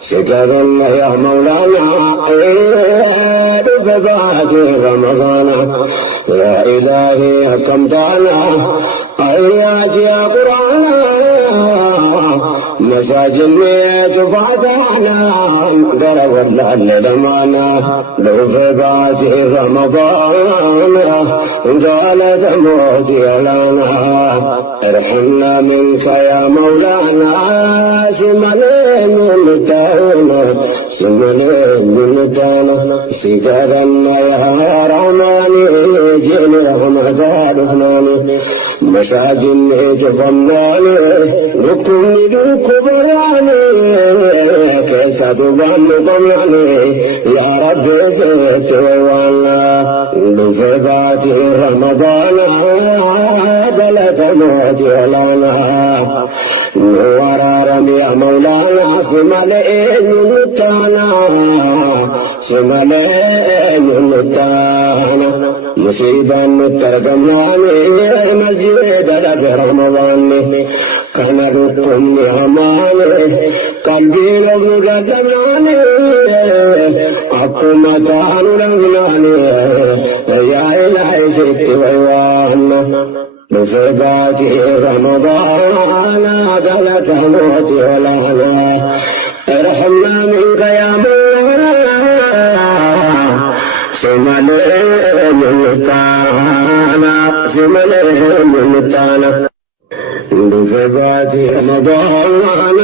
سكرنا يا مولانا دفبات رمضان يا إلهي حكمتنا أيات يا قرآن مساجدنا جفاتنا قرب الله دمانا دفبات رمضان قال تموت لنا ارحمنا منك يا مولانا سملين ملتانا سملين ملتانا سكرنا يا رحماني جيني رحمة رفناني مساجدنا جفناني نكون ندوك براني كيسا تبان قمناني يا رب زيت ووانا دفبات رمضان دلت موت لنا ورارم يا مولانا سملين ملتانا سملين ملتانا مصيبا مترجمناني مسجد لك رمضان كان ركن نعماني قلبي لو قدمناني حكومتان لغناني يا إلهي ست ويوانا بفبات رمضان قلت موت ولانا ارحمنا منك يا مولانا سملين ملتانا سملين ملتانا بفبات رمضان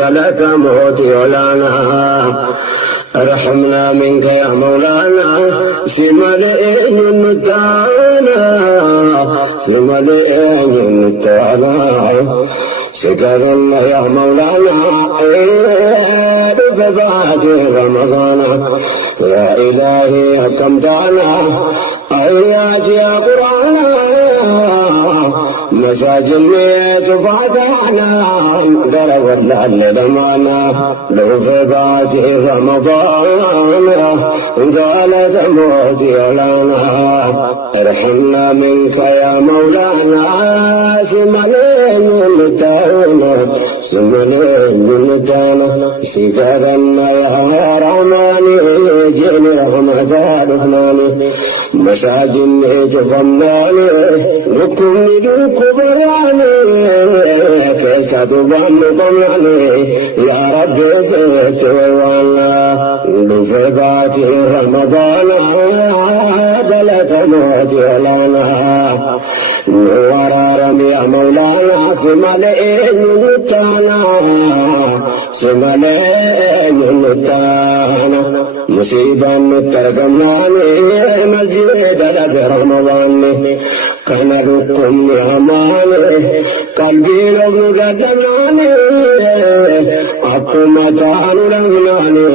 قلت موت ولانا ارحمنا منك يا مولانا سملين ملتانا سملين ملتانا سكرنا يا مولانا بفبات رمضان يا إلهي حكمتنا أيات يا قرآن مساجدنا جفاتنا قرب الله دمانا بفبات رمضان قال تموت لنا ارحمنا منك يا مولانا سملين ملتانا سملين ملتانا سكرنا يا رحماني جيني رحمة رفناني مساجدنا جفناني نكون ندوك براني كيسا تبان قمناني يا رب زيت ووانا بفبات رمضان دلت موت لنا ورارم يا مولانا سملين ملتانا سملين ملتانا مصيبا مترجمناني مسجد لك رمضان كان ركن نعماني قلبي لو قدمناني حكومتان لغناني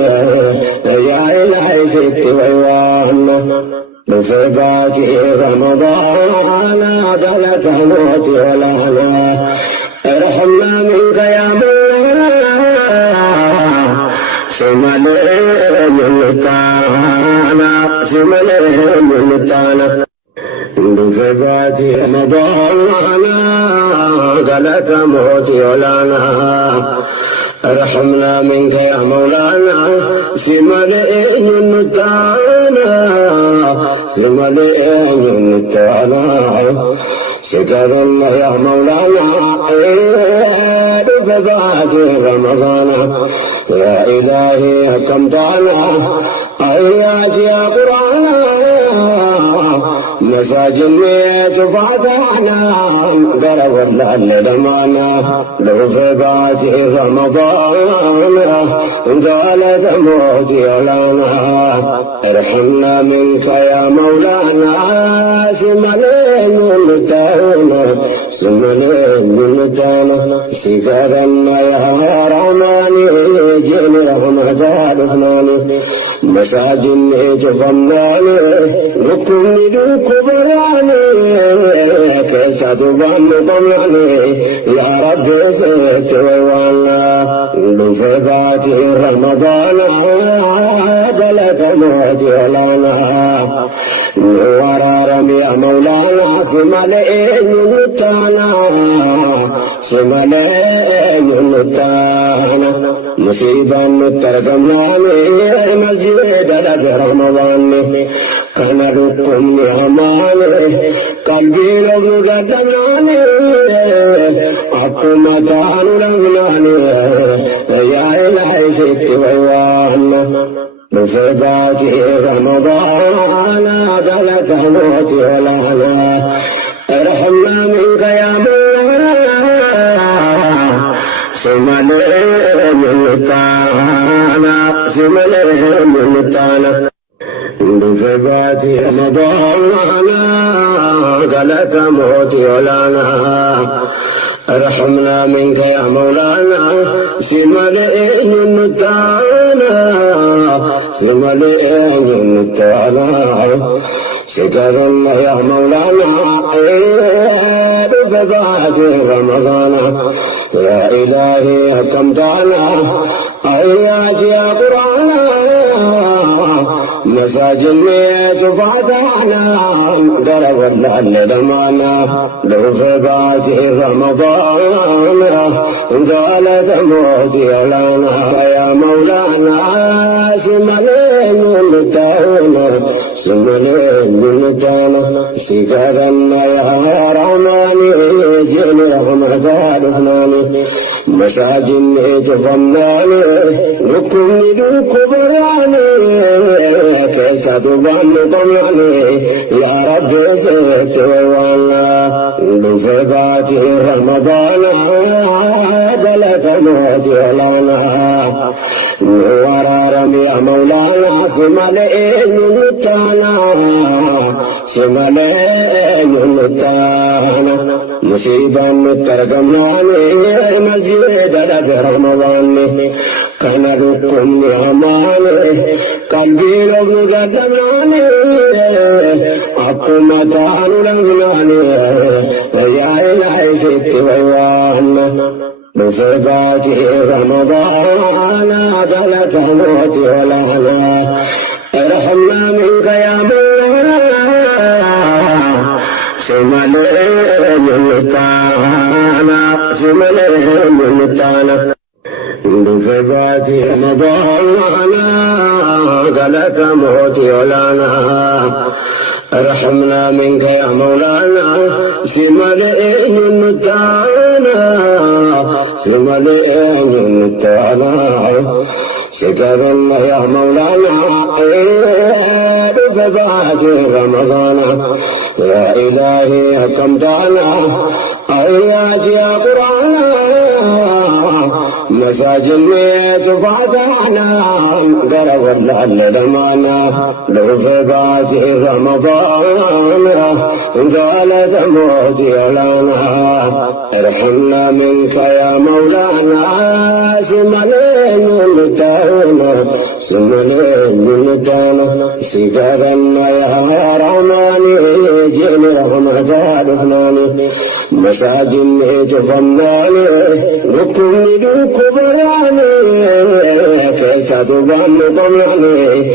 يا إلهي ست ويوانا بفبات رمضان قلت موت لنا ارحمنا منك يا مولانا سملين ملتانا سملين ملتانا بفبات رمضان قلت موت لنا ارحمنا منك يا مولانا سملين ملتانا سملين ملتانا سكرنا يا مولانا بفبات رمضان يا إلهي حكمتنا أيات يا قرآن مساجدنا جفاتنا قرب الله دمانا بفبات رمضان قال تموت لنا ارحمنا منك يا مولانا سملين ملتانا سملين ملتانا سكرنا يا رحماني جيني رحمة رفناني مساجدنا جفناني نكون ندوك براني كيسا تبان قمناني يا رب زيت ووانا بفبات رمضان قلت موت لنا ورارم يا مولانا سملين ملتانا سمالين نتانا مصيبا نترقمناني مسجد لك رمضان كان لكم نعماني قلبي لو قدماني حكومتان لغناني يا إلهي ست ويوانا بفباتي رمضان قلت موتي ولانا ارحمنا منك يا مولانا سمالين نتانا سمالين نتانا بفباتي رمضان قلت موتي ولانا ارحمنا منك يا مولانا سمالين نتانا سمالين نتانا سكرنا يا مولانا بفباتي رمضان يا إلهي حكمتنا آيات يا قرآن مساجدنا شفعتنا درب اللعن دمانا بفباتي رمضان قالت موتي لنا يا مولانا سمالين نتانا سمالين نتانا سكرنا يا رحماني جئني رحمة الفناني مساجدني جفناني ركني دوكبراني كيسة تبان طمعني يا رب زدت ويوانا بفباتي رمضان قلت موتي لنا ورارم يا مولانا سمالين نتانا سمالين نتانا مصيبا نترقمناني مسجد لك رمضان كان لكم نعماني قلبي لو قدماني حكومتان لغناني يا إلهي ست ويوانا بفباتي رمضان قلت موتي ولانا ارحمنا منك يا مولانا سمالين نتانا سمالين نتانا بفباتي رمضان قلت موتي ولانا ارحمنا منك يا مولانا سمالين نتانا سمالين نتانا سكرنا يا مولانا بفباتي رمضان يا إلهي حكمتنا آيات يا قرآن مساجدنا شفعتنا قرب اللعن دمانا بفباتي رمضان قالت موتي لنا ارحمنا منك يا مولانا سمالين نتانا سمالين نتانا سكرنا يا رحماني جئني رحمة الفناني مساجدني جفناني ركني دوكبراني كيسة تبان طمعني